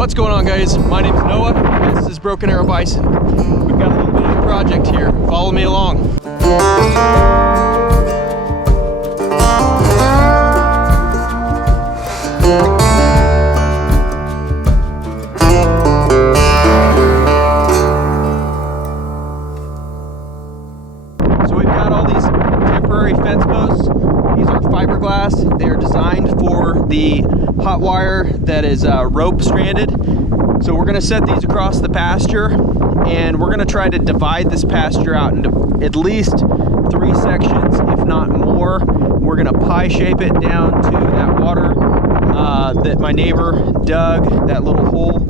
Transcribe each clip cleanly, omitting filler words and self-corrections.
What's going on, guys? My name's Noah. This is Broken Arrow Bison. We've got a little bit of a project here. Follow me along. So we've got all these temporary fence posts. These are fiberglass. They are designed for the hot wire that is rope stranded. So we're gonna set these across the pasture, and we're gonna try to divide this pasture out into at least 3 sections, if not more. We're gonna pie shape it down to that water that my neighbor dug, that little hole,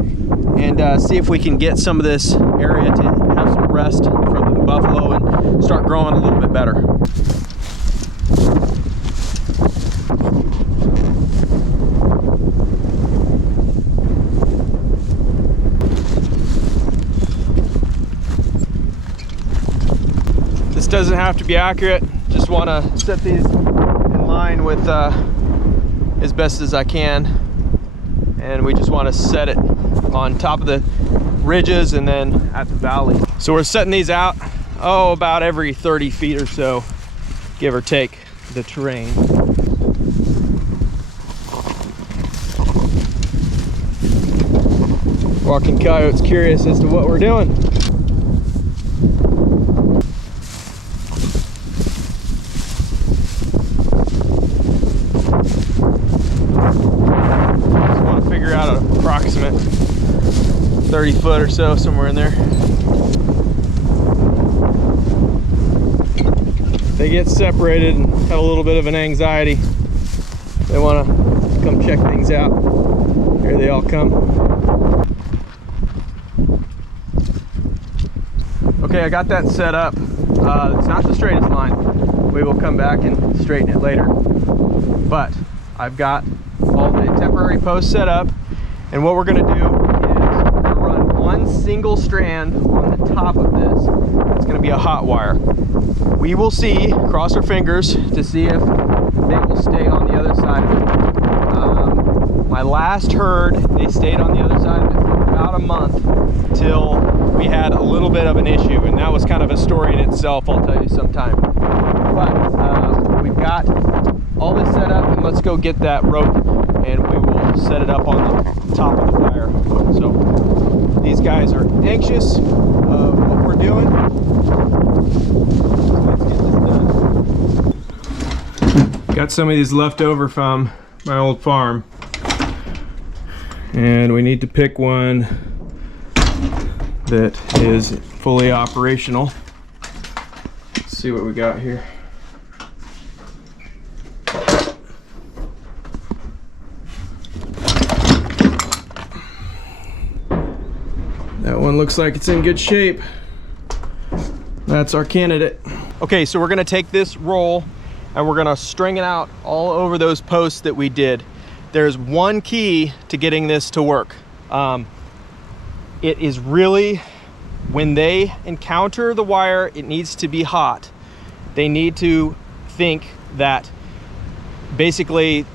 and see if we can get some of this area to have some rest from the buffalo and start growing a little bit better. This doesn't have to be accurate, just want to set these in line with as best as I can, and we just want to set it on top of the ridges and then at the valley. So we're setting these out, about every 30 feet or so, give or take the terrain. Walking coyote's curious as to what we're doing. Approximate 30 foot or so, somewhere in there. They get separated and have a little bit of an anxiety. They want to come check things out. Here they all come. Okay, I got that set up. It's not the straightest line. We will come back and straighten it later. But I've got all the temporary posts set up. And what we're gonna do is we're gonna run one single strand on the top of this. It's gonna be a hot wire. We will see, cross our fingers to see if they will stay on the other side of it. My last herd, they stayed on the other side of it for about a month till we had a little bit of an issue, and that was kind of a story in itself, I'll tell you sometime. But we've got all this set up, and let's go get that rope and we will set it up on the top of the fire. So these guys are anxious of what we're doing. So let's get this done. Got some of these left over from my old farm, and we need to pick one that is fully operational. Let's see what we got here. That one looks like it's in good shape. That's our candidate. Okay, so we're gonna take this roll and we're gonna string it out all over those posts that we did. There's one key to getting this to work. It is really, when they encounter the wire, it needs to be hot. They need to think that basically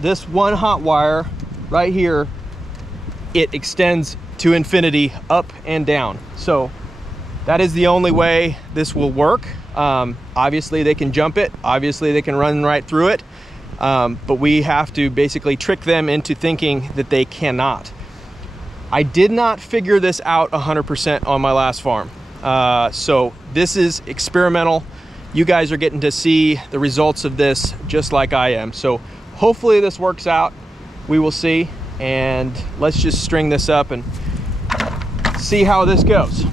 this one hot wire right here, it extends to infinity, up and down. So that is the only way this will work. Obviously they can jump it, obviously they can run right through it, but we have to basically trick them into thinking that they cannot. I did not figure this out 100% on my last farm, so this is experimental. You guys are getting to see the results of this just like I am, so hopefully this works out. We will see, and let's just string this up and see how this goes.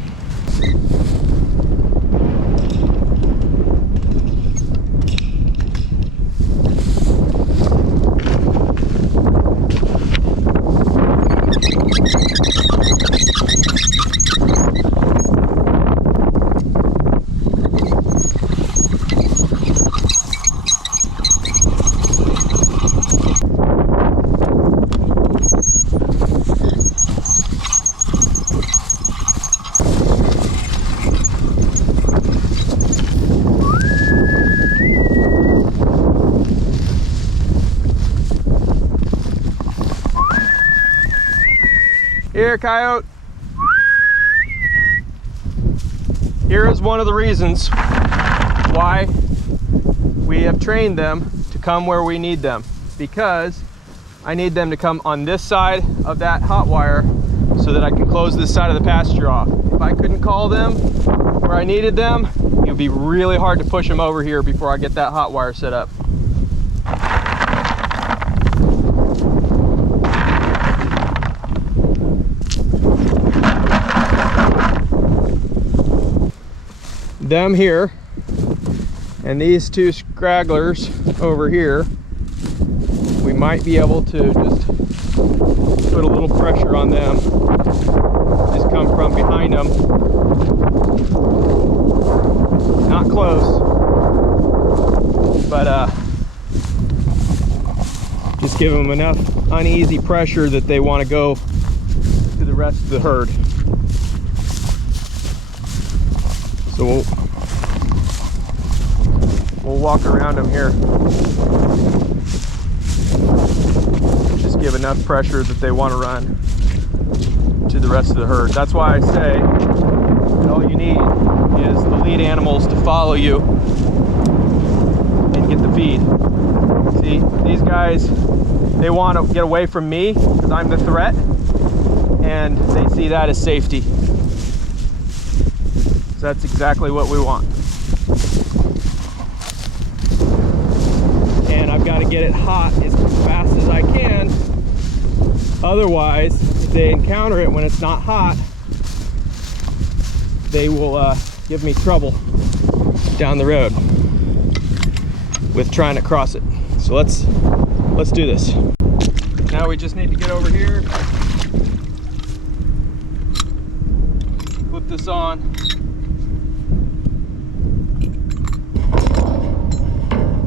Here, coyote. Here is one of the reasons why we have trained them to come where we need them, because I need them to come on this side of that hot wire so that I can close this side of the pasture off. If I couldn't call them where I needed them, it would be really hard to push them over here before I get that hot wire set up. Them here and these two scragglers over here, we might be able to just put a little pressure on them. Just come from behind them. Not close, but just give them enough uneasy pressure that they want to go to the rest of the herd. So we'll walk around them here. Just give enough pressure that they want to run to the rest of the herd. That's why I say that all you need is the lead animals to follow you and get the feed. See, these guys, they want to get away from me because I'm the threat, and they see that as safety. So that's exactly what we want. And I've got to get it hot as fast as I can. Otherwise, if they encounter it when it's not hot, they will give me trouble down the road with trying to cross it. So let's do this. Now we just need to get over here, flip this on.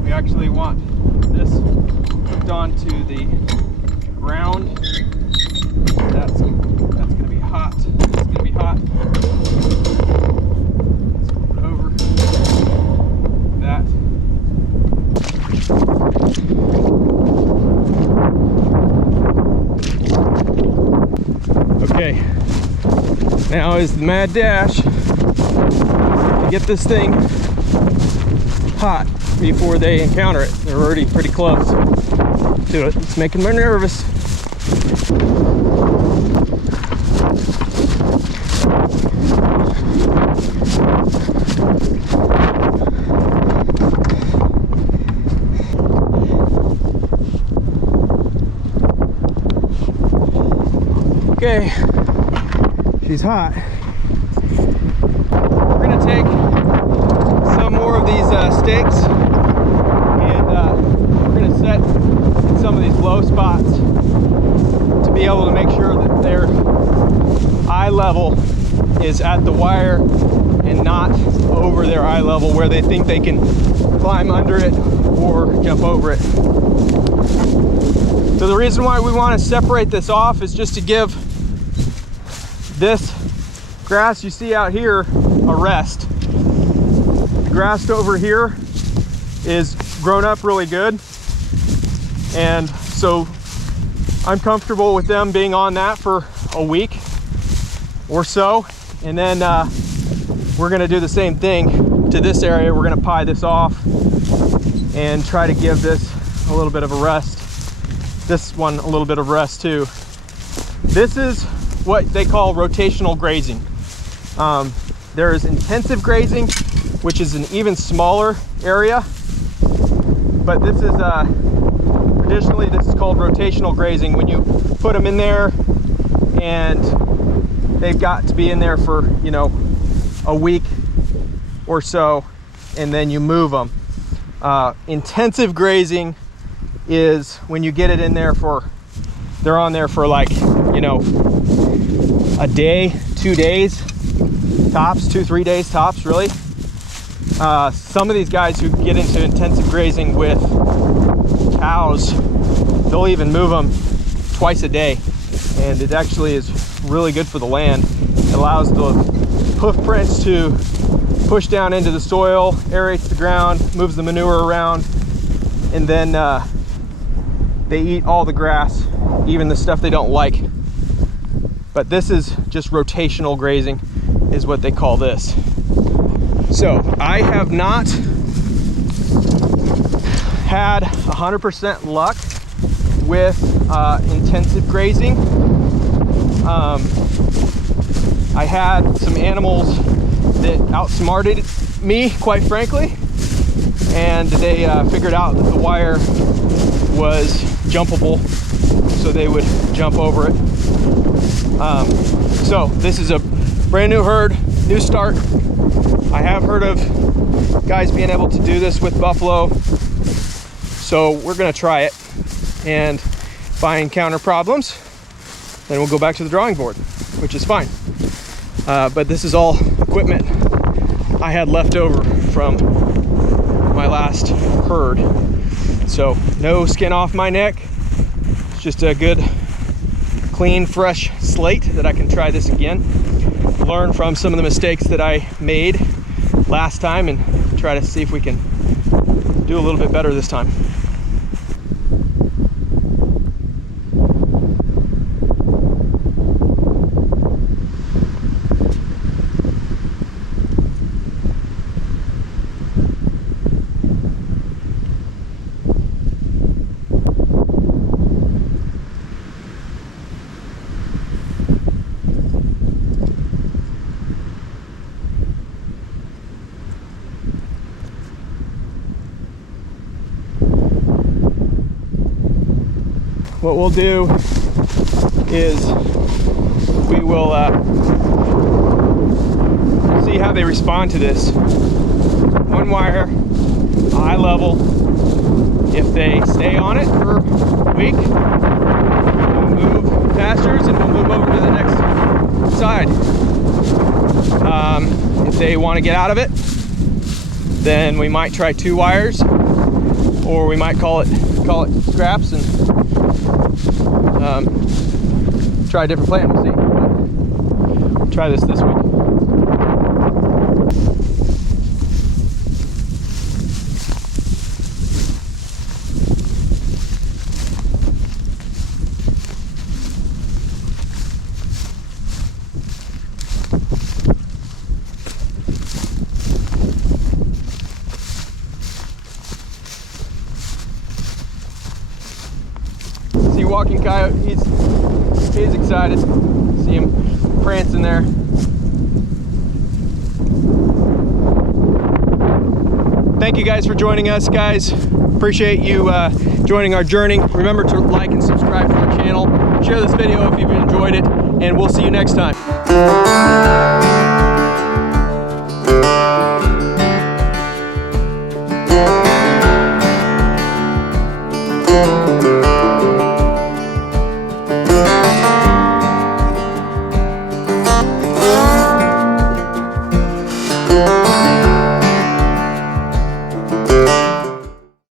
We actually want this hooked onto the ground. That's going to be hot. It's going to be hot. Let's flip it over. That. Okay. Now is the mad dash to get this thing hot before they encounter it. They're already pretty close to it. It's making me nervous. Okay, she's hot. We're gonna take some more of these stakes, and we're going to set in some of these low spots to be able to make sure that their eye level is at the wire and not over their eye level where they think they can climb under it or jump over it. So the reason why we want to separate this off is just to give this grass you see out here a rest. Grass over here is grown up really good, and so I'm comfortable with them being on that for a week or so, and then we're going to do the same thing to this area. We're going to pie this off and try to give this a little bit of a rest, this one a little bit of rest too. This is what they call rotational grazing. There is intensive grazing, which is an even smaller area, but this is traditionally this is called rotational grazing, when you put them in there and they've got to be in there for, you know, a week or so, and then you move them. Intensive grazing is when you get it in there for, they're on there for like, you know, a day, 2 days tops, 2-3 days tops, really. Some of these guys who get into intensive grazing with cows, they'll even move them twice a day, and it actually is really good for the land. It allows the hoof prints to push down into the soil, aerates the ground, moves the manure around, and then they eat all the grass, even the stuff they don't like. but this is just rotational grazing is what they call this. So I have not had 100% luck with intensive grazing. I had some animals that outsmarted me, quite frankly, and they figured out that the wire was jumpable, so they would jump over it. So this is a brand new herd, new start. I have heard of guys being able to do this with buffalo, so we're gonna try it, and if I encounter problems, then we'll go back to the drawing board, which is fine. But this is all equipment I had left over from my last herd. So no skin off my neck. It's just a good, clean, fresh slate that I can try this again. Learn from some of the mistakes that I made last time and try to see if we can do a little bit better this time. What we'll do is we will see how they respond to this. One wire, high level. If they stay on it for a week, we'll move pastures and we'll move over to the next side. If they want to get out of it, then we might try 2 wires, or we might call it scraps and try a different plan. We'll see. We'll try this week. See walking coyote, he's excited. See him prancing there. Thank you guys for joining us, guys. Appreciate you joining our journey. Remember to like and subscribe to our channel. Share this video if you've enjoyed it, and we'll see you next time.